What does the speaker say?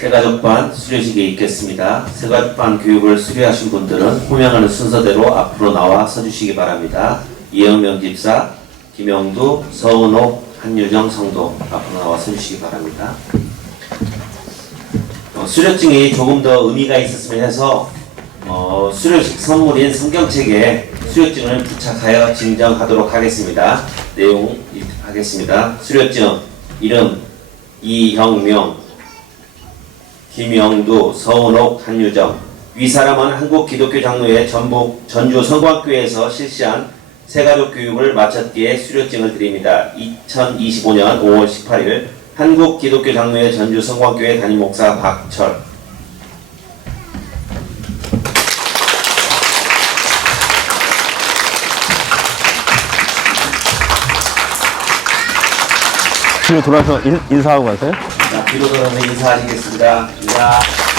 세가족반 수료식에 있겠습니다. 세가족반 교육을 수료하신 분들은 호명하는 순서대로 앞으로 나와 서주시기 바랍니다. 이영명 집사, 김영두, 서은옥, 한유정 성도 앞으로 나와 서주시기 바랍니다. 어, 수료증이 조금 더 의미가 있었으면 해서 어, 수료식 선물인 성경책에 수료증을 부착하여 증정하도록 하겠습니다. 내용 이- 하겠습니다. 수료증 이름 이형명 김영두 서은옥 한유정 위 사람은 한국 기독교 장로회 전북 전주 성곽교회에서 실시한 세가족 교육을 마쳤기에 수료증을 드립니다. 2025년 5월 18일 한국 기독교 장로회 전주 성곽교회 담임 목사 박철 뒤로 돌아서 인, 인사하고 가세요. 자, 뒤로 돌아서 인사하시겠습니다. 인사.